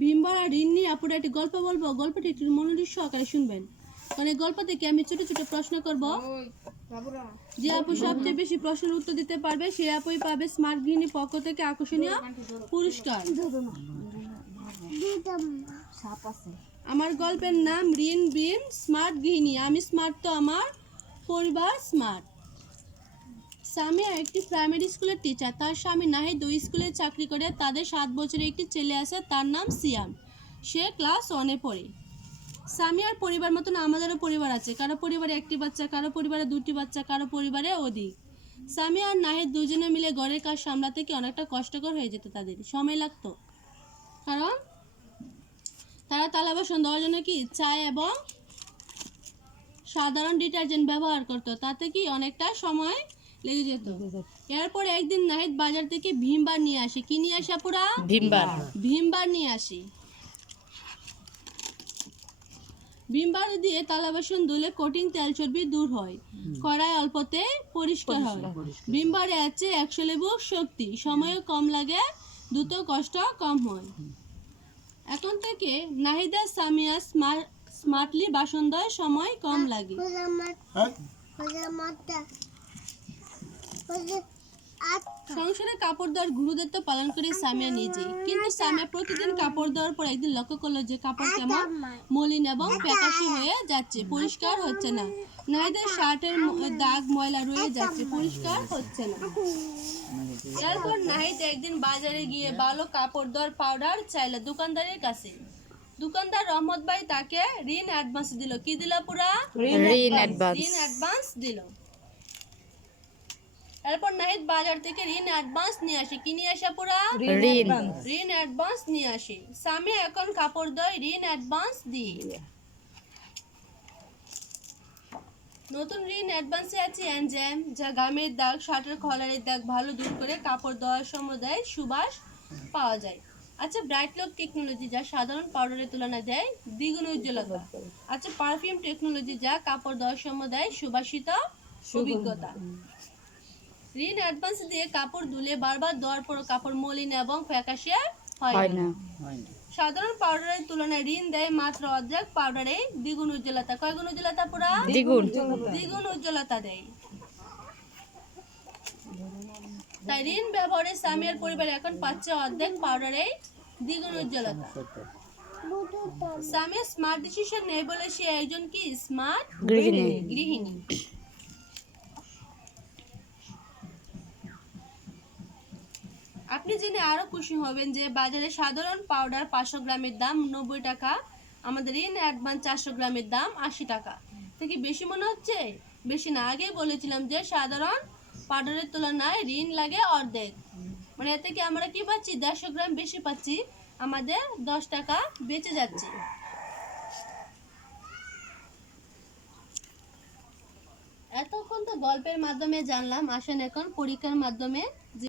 ভীমবার আর ঋণ নিয়ে আপুরা একটি গল্প বলবো, গল্পটি একটু মনোযোগ সহকারে শুনবেন। কারণ এই গল্প থেকে আমি ছোট ছোট প্রশ্ন করব। যে আপু সবচেয়ে বেশি প্রশ্নের উত্তর দিতে পারবে সে আপুই পাবে স্মার্ট গৃহিণী পক্ষ থেকে আকর্ষণীয় পুরস্কার। আমার গল্পের নাম ঋণ বিন স্মার্ট গৃহিণী। আমি স্মার্ট তো আমার পরিবার স্মার্ট। সামিয়া একটি প্রাইমারি স্কুলের টিচার। তার স্বামী নাহিদ ওই স্কুলে চাকরি করে। তাদের 7 বছরের একটি ছেলে আছে, তার নাম সিয়াম। সে ক্লাস 1-এ পড়ে। সামিয়ার পরিবার মতন আমাদেরও পরিবার আছে। কারো পরিবারে একটি বাচ্চা, কারো পরিবারে 2টি বাচ্চা, কারো পরিবারে অধিক। সামিয়া আর নাহিদ দুজনে মিলে ঘরের কাজ সামলাতে কি অনেকটা কষ্টকর হয়ে যেত, তাদের সময় লাগতো। কারণ তারা থালা বাসন দেওয়ার জন্য কি চা এবং সাধারণ ডিটারজেন্ট ব্যবহার করত, তাতে কি অনেকটা সময় লেগে যেত। এরপর একদিন নাহিদ বাজার থেকে ভীমবার নিয়ে আসে। কি নিয়ে আসে পুরা? ভীমবার নিয়ে আসি। ভীমবার দিয়ে থালা বাসন ধুলে কঠিন তেল চর্বি দূর হয়, কড়াই অল্পতে পরিষ্কার হয়। ভীমবারে আছে 100 লেবুর শক্তি, সময়ও কম লাগে, দ্রুত কষ্ট কম হয়। এখন থেকে নাহিদা সামিয়া স্মার্টলি বাসন ধোয়, সময় কম লাগে। সংসারে কাপড় ধোয়ার গুরুদায়িত্ব পালন করে সামিয়া নিজেই। কিন্তু সামিয়া প্রতিদিন কাপড় ধোয়ার পর একদিন লক্ষ্য করলো যে কাপড় কেমন মলিন এবং ফ্যাকাশে হয়ে যাচ্ছে, পরিষ্কার হচ্ছে না। নাহিদের শার্টের দাগ ময়লা রয়ে যাচ্ছে, পরিষ্কার হচ্ছে না। এরপর নাহিদ একদিন বাজারে গিয়ে ভালো কাপড় ধোয়ার পাউডার চাইলো দোকানদারের কাছে। দোকানদার রহমত ভাই তাকে ঋণ অ্যাডভান্স দিল। কি দিল পুরা? ঋণ অ্যাডভান্স দিল। এরপর নাহিদ বাজার থেকে ঋণ অ্যাডভান্স নিয়ে আসে। কি নিয়ে আসে পুরা? ঋণ অ্যাডভান্স নিয়ে আসে। সামিয়া এখন কাপড় ধোয় ঋণ অ্যাডভান্স দিয়ে। নতুন ঋণ অ্যাডভান্সে আছে এনজাইম, যা গামের দাগ, শার্টের কলারের দাগ ভালো দূর করে কাপড় ধোয়ার সময় দেয় সুবাস পাওয়া যায়। আচ্ছা ব্রাইট লক টেকনোলজি, যা সাধারণ পাউডারের তুলনায় দেয় দ্বিগুণ উজ্জ্বলতা। আচ্ছা পারফিউম টেকনোলজি, যা কাপড় ধোয়ার সময় দেয় সুবাসিত অভিজ্ঞতা। ঋণ অ্যাডভান্স দিয়ে কাপড় ধুলে বারবার ধোয়ার পর কাপড় মলিন এবং ফ্যাকাশে হয় না। সাধারণ পাউডারের তুলনায় ঋণ দেয় মাত্র অর্ধেক পাউডারে দ্বিগুণ উজ্জ্বলতা। কয় গুণ উজ্জ্বলতা পুরা? দ্বিগুণ উজ্জ্বলতা দেয়। তাই ঋণ ব্যবহারে সামিয়ার পরিবার এখন পাচ্ছে অর্ধেক পাউডারে দ্বিগুণ উজ্জ্বলতা। সামিয়া স্মার্ট ডিসিশন নেয় বলে সে একজন কি স্মার্ট গৃহিণী। আপনি জেনে আরো খুশি হবেন যে বাজারে সাধারণ পাউডার 500 গ্রামের দাম 90 টাকা, আমাদের ঋণ অ্যাডভান্স 400 গ্রামের দাম 80 টাকা। থেকে বেশি মনে হচ্ছে? বেশি না। আগে বলেছিলাম যে সাধারণ পাউডারের তুলনায় ঋণ লাগে অর্ধেক, মানে এতে কি আমরা কি পাচ্ছি? 150 গ্রাম বেশি পাচ্ছি, আমাদের 10 টাকা বেঁচে যাচ্ছে। এতক্ষণ তো গল্পের মাধ্যমে জানলাম, আসেন এখন পরীক্ষার মাধ্যমে